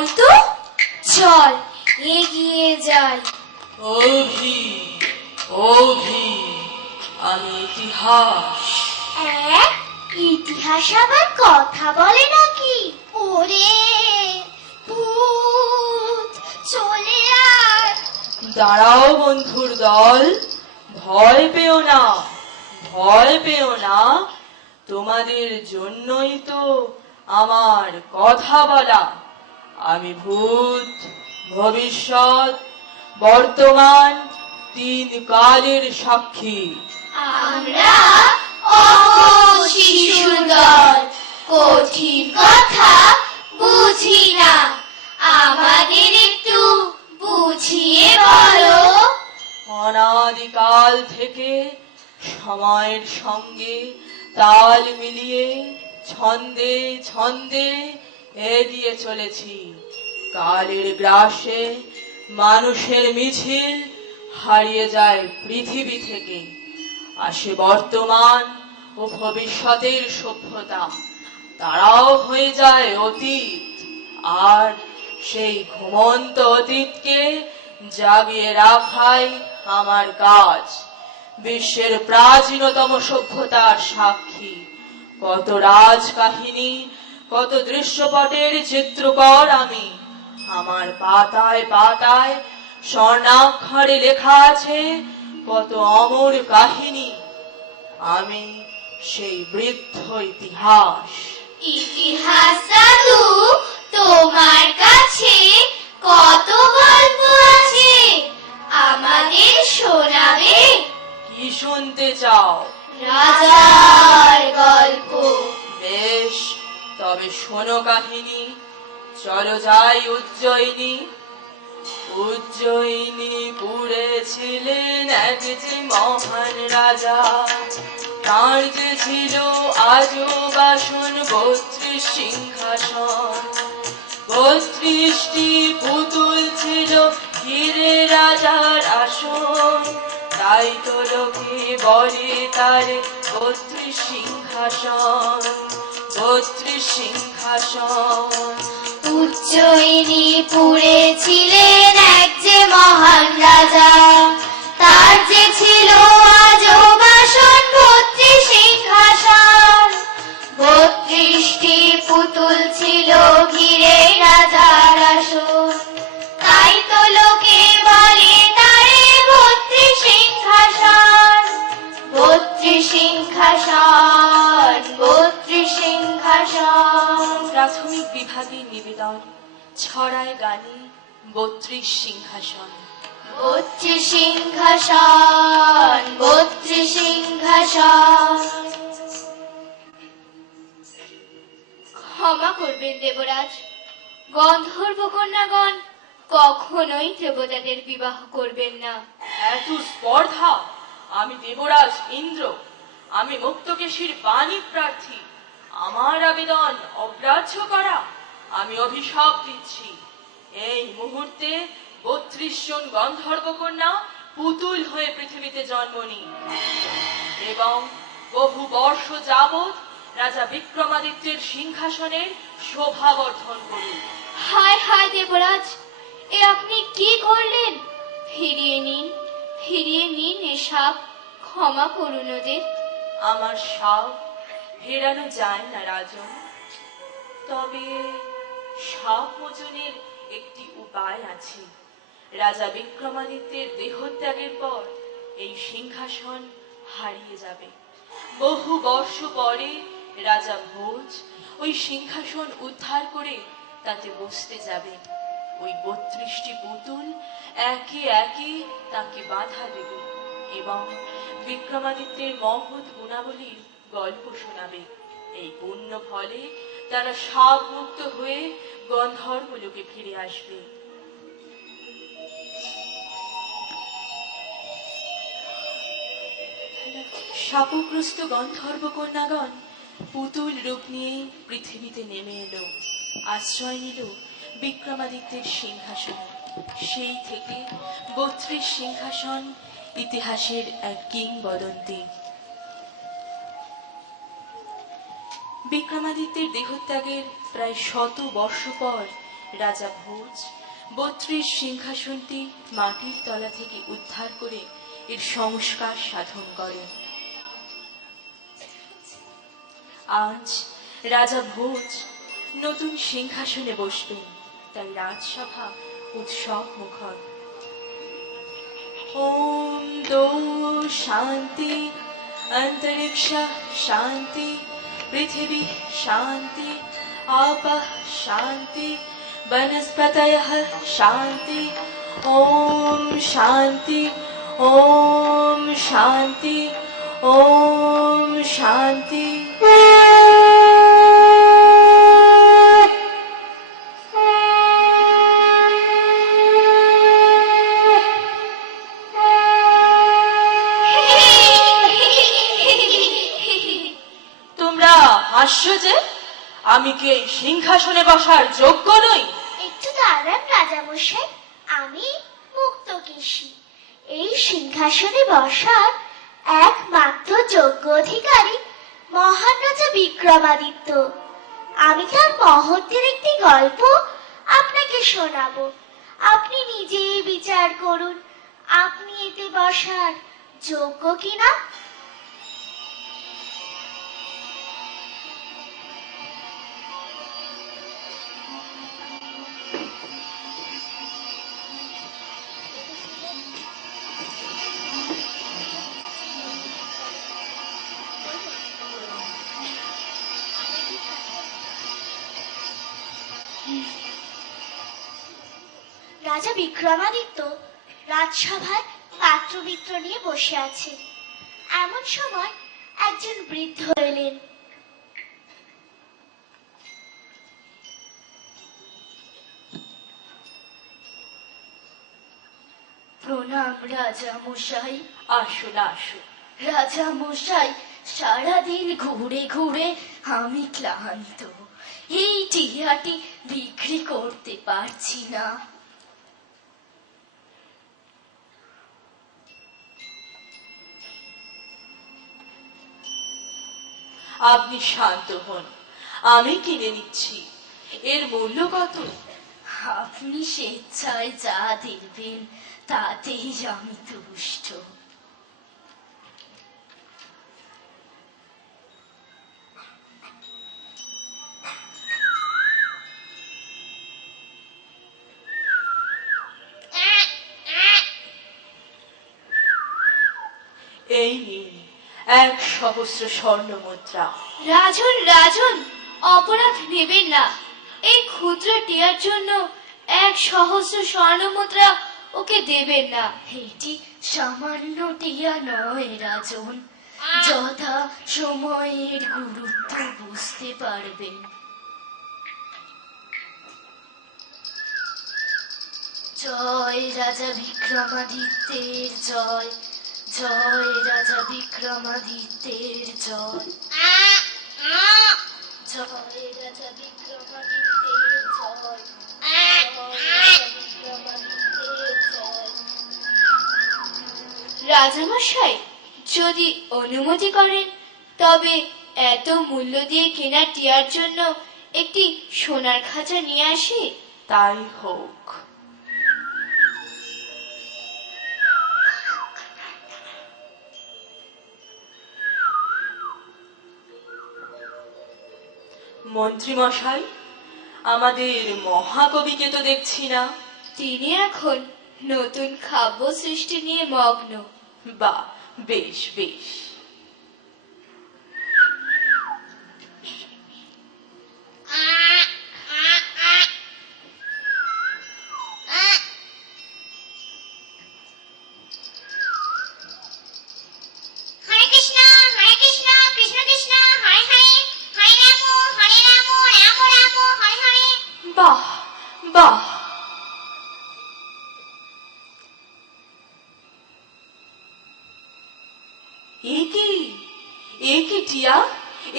তাই তো, চল এগিয়ে যাই। অভি, অভি, আমি ইতিহাস। ইতিহাস আবার কথা বলে নাকি? ওরে ভূত, চলে আয়। দাঁড়াও বন্ধুর দল, ভয় পেও না, ভয় পেও না, তোমাদের জন্যই তো আমার কথা বলা। আমি ভূত, ভবিষ্যৎ, বর্তমান, তিন কালের সাক্ষী। আমরা শিশুর দল, কঠিন কথা বুঝি না, আমাদের একটু বুঝিয়ে বলো। অনাদিকাল থেকে সময়ের সঙ্গে তাল মিলিয়ে ছন্দে ছন্দে এগিয়ে চলেছি। কালের গ্রাসে মানুষের মিছিল হারিয়ে যায় পৃথিবী থেকে, আসে বর্তমান ও ভবিষ্যতের সভ্যতা, তারাও হয়ে যায় অতীত। আর সেই ঘুমন্ত অতীতকে জাগিয়ে রাখাই আমার কাজ। বিশ্বের প্রাচীনতম সভ্যতার সাক্ষী, কত রাজ কাহিনী, কত দৃশ্যপটের চিত্রকর আমি। আমার পাতায় পাতায় স্বর্ণাক্ষরে লেখা আছে কত অমর কাহিনী। আমি সেই বৃদ্ধ ইতিহাস। ইতিহাস দাদু, তোমার কাছে কত গল্প আছে, আমাদের শোনাবে? কি শুনতে চাও? রাজার গল্প। বেশ, তবে শোনো কাহিনী। চলো যাই উজ্জয়িনী। উজ্জয়িনী পুরে ছিলেন এক যে মহান রাজা, তার যে ছিল আজব আসন ৩২ সিংহাসন। ৩২টি পুতুল ছিল হিরে রাজার আসন, তাই তো লোকে বলে তার ৩২ সিংহাসন, ৩২ সিংহাসন। উজ্জয়িনী পুরে ছিলেন এক যে মহান রাজা, তার যে ছিল আজব আসন ৩২ সিংহাসন। ৩২টি পুতুল ছিল ঘিরে রাজার আসন, তাই তো লোকে বলে তারে ৩২ সিংহাসন, ৩২ সিংহাসন, ৩২ সিংহাসন। প্রাথমিক বিভাগের নিবেদন, ছড়ায় গানে ৩২ সিংহাসন। ৩২ সিংহাসন, ৩২ সিংহাসন। ক্ষমা করবেন দেবরাজ, গন্ধর্ব কন্যাগণ কখনোই দেবতাদের বিবাহ করবেন না। এত স্পর্ধা! আমি দেবরাজ ইন্দ্র, আমি মুক্তকেশীর বাণী প্রার্থী। আমার আবেদন অগ্রাহ্য করা? আমি অভিশাপ দিচ্ছি, এই মুহূর্তে ৩২ জন গন্ধর্ব কন্যা পুতুল হয়ে পৃথিবীতে জন্ম নিন এবং বহু বর্ষ যাবৎ রাজা বিক্রমাদিত্যের সিংহাসনের শোভাবর্ধন করুন। হায় হায় দেবরাজ, এ আপনি কি করলেন? ফিরিয়ে নিন, ফিরিয়ে নিন এ সাপ, ক্ষমা করুন ওদের। আমার সাপ ফেরানো যায় না রাজন, তবে সাপ মোচনের একটি উপায় আছে। রাজা বিক্রমাদিত্যের দেহত্যাগের পর এই সিংহাসন হারিয়ে যাবে। বহু বর্ষ পরে রাজা ভোজ ওই সিংহাসন উদ্ধার করে তাতে বসতে যাবে। ওই ৩২টি পুতুল একে একে তাকে বাধা দেবে এবং বিক্রমাদিত্যের মহৎ গুণাবলীর গল্প শোনাবে। এই পুণ্য ফলে তারা সাপ মুক্ত হয়ে গন্ধর্বলোকে ফিরে আসবে। শাপগ্রস্ত গন্ধর্ব কন্যাগণ পুতুল রূপ নিয়ে পৃথিবীতে নেমে এলো, আশ্রয় নিল বিক্রমাদিত্যের সিংহাসন। সেই থেকে ৩২ সিংহাসন ইতিহাসের এক কিংবদন্তি। বিক্রমাদিত্যের দেহত্যাগের প্রায় ১০০ বর্ষ পর রাজা ভোজ ৩২ সিংহাসনটি মাটির তলা থেকে উদ্ধার করে এর সংস্কার সাধন করেন। আজ রাজা ভোজ নতুন সিংহাসনে বসবেন, তাই রাজসভা উৎসব মুখর। ওম দো শান্তি, অন্তরিক্ষ শান্তি, পৃথিবী শান্তি, আপঃ শান্তি, বনস্পতয়ঃ শান্তি। ওম শান্তি, ওম শান্তি, ওম শান্তি। তোমরা হাসছো যে? আমি কি এই সিংহাসনে বসার যোগ্য নই? একটু দাঁড়ান রাজামশাই, আমি মুক্তকেশী। এই সিংহাসনে বসার একমাত্র যোগ্য অধিকারী মহান রাজা বিক্রমাদিত্য। আমি তার মহত্বের একটি গল্প আপনাকে শোনাবো। আপনি নিজেই বিচার করুন, আপনি এতে বসার যোগ্য কিনা। রাজা বিক্রমাদিত্য রাজসভায় পাত্রমিত্র নিয়ে বসে আছেন। এমন সময় একজন বৃদ্ধ এলেন। প্রণাম রাজা মশাই। আসুন আসুন। রাজা মশাই, সারাদিন ঘুরে ঘুরে আমি ক্লান্ত। এই টিয়াটি বিক্রি করতে পারছি না। আপনি শান্ত হন, আমি কিনে নিচ্ছি। এর মূল্য কত? আপনি স্বেচ্ছায় যা দেবেন তাতেই আমি তুষ্ট। এই নিন ১,০০০ স্বর্ণ মুদ্রা। রাজন, রাজন, অপরাধ নেবেন না। এই ক্ষুদ্র টিয়ার জন্য ১,০০০ স্বর্ণ মুদ্রা ওকে দেবেন না। এটি সামান্য টিয়া নয় রাজন, যথা সময়ের গুরুত্ব বুঝতে পারবেন। জয় রাজা বিক্রমাদিত্যের জয়, জয় রাজা বিক্রমাদিত্যের জয়, জয় রাজা বিক্রমাদিত্যের জয়, জয় রাজা বিক্রমাদিত্যের জয়। রাজামশাই, যদি অনুমতি করেন তবে এত মূল্য দিয়ে কেনা টিয়ার জন্য একটি সোনার খাঁচা নিয়ে আসি। তাই হোক। মন্ত্রী মশাই, আমাদের মহাকবিকে তো দেখছি না। তিনি এখন নতুন কাব্য সৃষ্টি নিয়ে মগ্ন। বাহ, বেশ বেশ। হরে কৃষ্ণ, হরে কৃষ্ণ, কৃষ্ণ কৃষ্ণ, হরে হরে, হরে রাম, রাম রাম, হরে হরে। বাহ বাহ। এ কি টিয়া?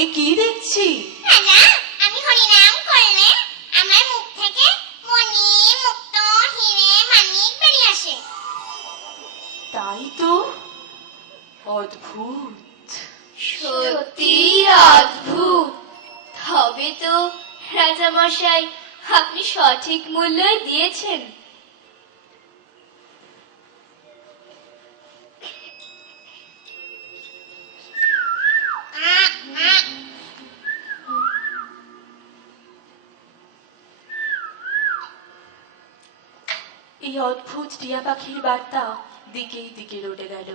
এ কি দেখছি? রাজা, আমি হরিনাম করলে আমার মুখ থেকে মণি, মুক্ত, হিরে, মানিক বেরিয়ে আসে। তাই তো, অদ্ভুত। সত্যি অদ্ভুত। তবে তো রাজামশাই, আপনি সঠিক মূল্যই দিয়েছেন। এই অদ্ভুত টিয়া পাখির বার্তা দিকে দিকে রটে গেল।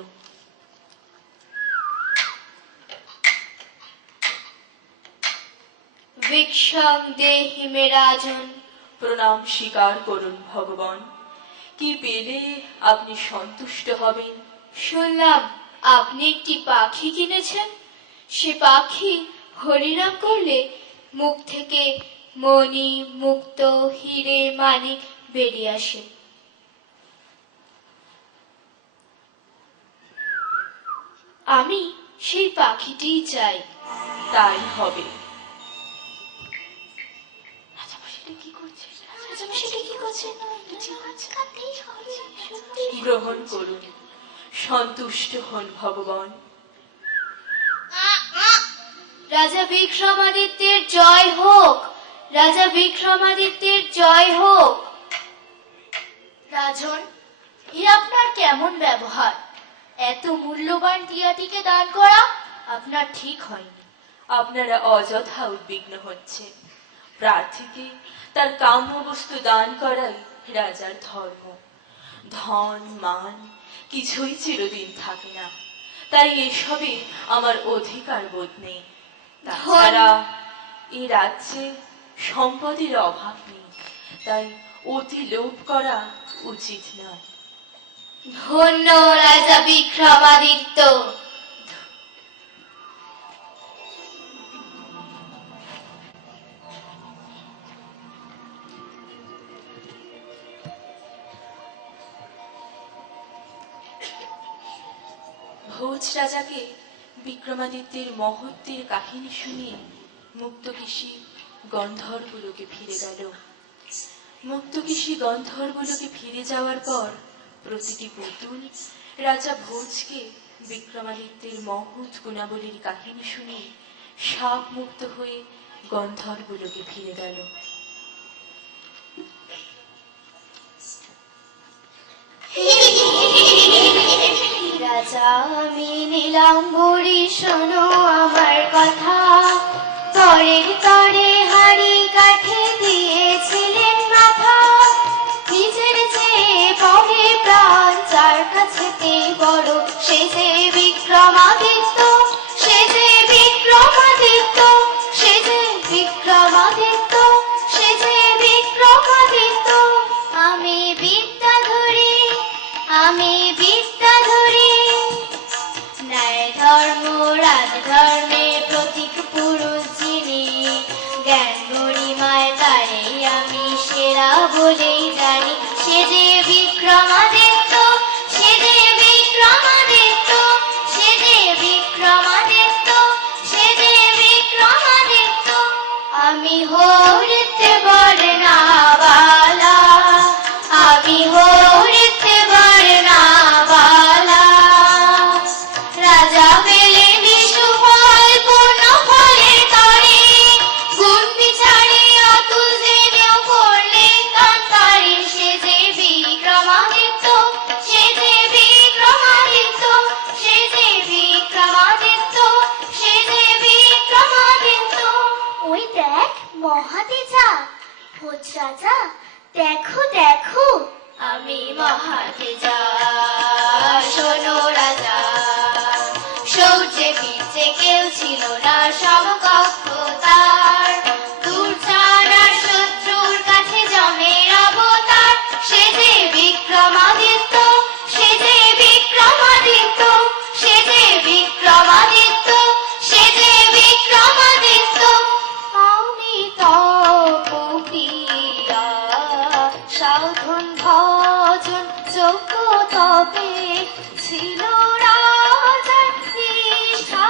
ভিক্ষাং দেহি মে রাজন। প্রণাম স্বীকার করুন ভগবান। কি পেলে আপনি সন্তুষ্ট হবেন? শুনলাম আপনি একটি পাখি কিনেছেন। সে পাখি হরিনাম করলে মুখ থেকে মণি, মুক্ত, হিরে, মানিক বেরিয়ে আসে। আমি সেই পাখিটিই চাই। তাই হবে। গ্রহণ করুন, সন্তুষ্ট হন ভগবান। রাজা বিক্রমাদিত্যের জয় হোক, রাজা বিক্রমাদিত্যের জয় হোক। রাজন, এ আপনার কেমন ব্যবহার? এত মূল্যবান টিয়াটিকে দান করা আপনার ঠিক হয়নি। আপনারা অযথা উদ্বিগ্ন হচ্ছেন। প্রার্থীকে তার কাম্য বস্তু দান করাই রাজার ধর্ম। ধন মান কিছুই চিরদিন থাকে না, তাই এসবে আমার অধিকার বোধ নেই। তাছাড়া এ রাজ্যে সম্পদের অভাব নেই, তাই অতি লোভ করা উচিত নয়। ধন্য রাজা বিক্রমাদিত্য। ভোজ রাজাকে বিক্রমাদিত্যের মহত্বের কাহিনী শুনিয়ে মুক্তকেশী গন্ধর্বলোকে ফিরে গেল। মুক্তকেশী গন্ধর্বলোকে ফিরে যাওয়ার পর প্রতিটি পুতুল রাজা ভোজকে বিক্রমাদিত্যের মহৎ গুণাবলীর কাহিনী শুনিয়ে শাপ মুক্ত হয়ে গন্ধর্বলোকে ফিরে গেল। রাজা আমি নীলাম্বরী, শোনো আমার কথা। তরের তরে হাড়ি কাঠে দিয়েছিলেন মাথা। নিজের যে পরে প্রাণ, যার কাছেতে বড়, সে যে বিক্রমাদিত্য, সে যে বিক্রমাদিত্য, সে যে বিক্রমাদিত্য, সে যে বিক্রমাদিত্য। আমি বিদ্যাধরী, আমি বিদ্যাধরী, ন্যায় ধর্ম রাজধর্মের প্রতীক পুরুষ যিনি। জ্ঞান গরিমায় তারে আমি সেরা বলেই জানি। সে যে বিক্রমাদিত্য, সে যে বিক্রমাদিত্য, সে যে বিক্রমাদিত্য, সে যে বিক্রমাদিত্য। আমি হরিতে বর্ণাবালা, আমি হরিতে বর্ণাবালা। রাজা পেলে বিষ্ণু ফল, পূর্ণ ফলের তরে। গুণ বিচারে অতুল দেবেও করলেন কান্তারে। সে যে বিক্রমাদিত্য, সে যে বিক্রমাদিত্য, সে যে বিক্রমাদিত্য, সে যে বিক্রমাদিত্য। ওই দেখ মহাতেজা, ভোজ রাজা, দেখো দেখো। আমি মহাতেজা, শোনো রাজা। সৌর্যে বীর্যে কেউ ছিল না সমকক্ষ তার। দুর্জন আর শত্রুর কাছে জমের অবতার। সে যে বিক্রমাদিত্য, সে যে বিক্রমাদিত্য, সে যে বিক্রমাদিত্য, সে যে বিক্রমাদিত্য। আমি তপপিয়া সাধন ভজন যোগ্য, তবে ছিল রাজার নিষ্ঠা।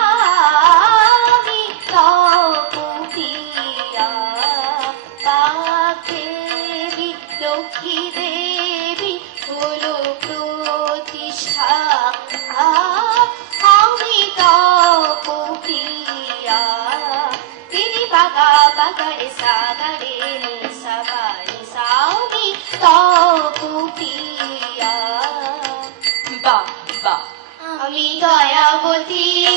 আমি তপপিয়া পাখেরি লক্ষ্মী দেবী হলো প্রতিষ্ঠা। আমি তপপিয়া তিনি বাগা বাগারে সাগারে সাবা। পার্বতী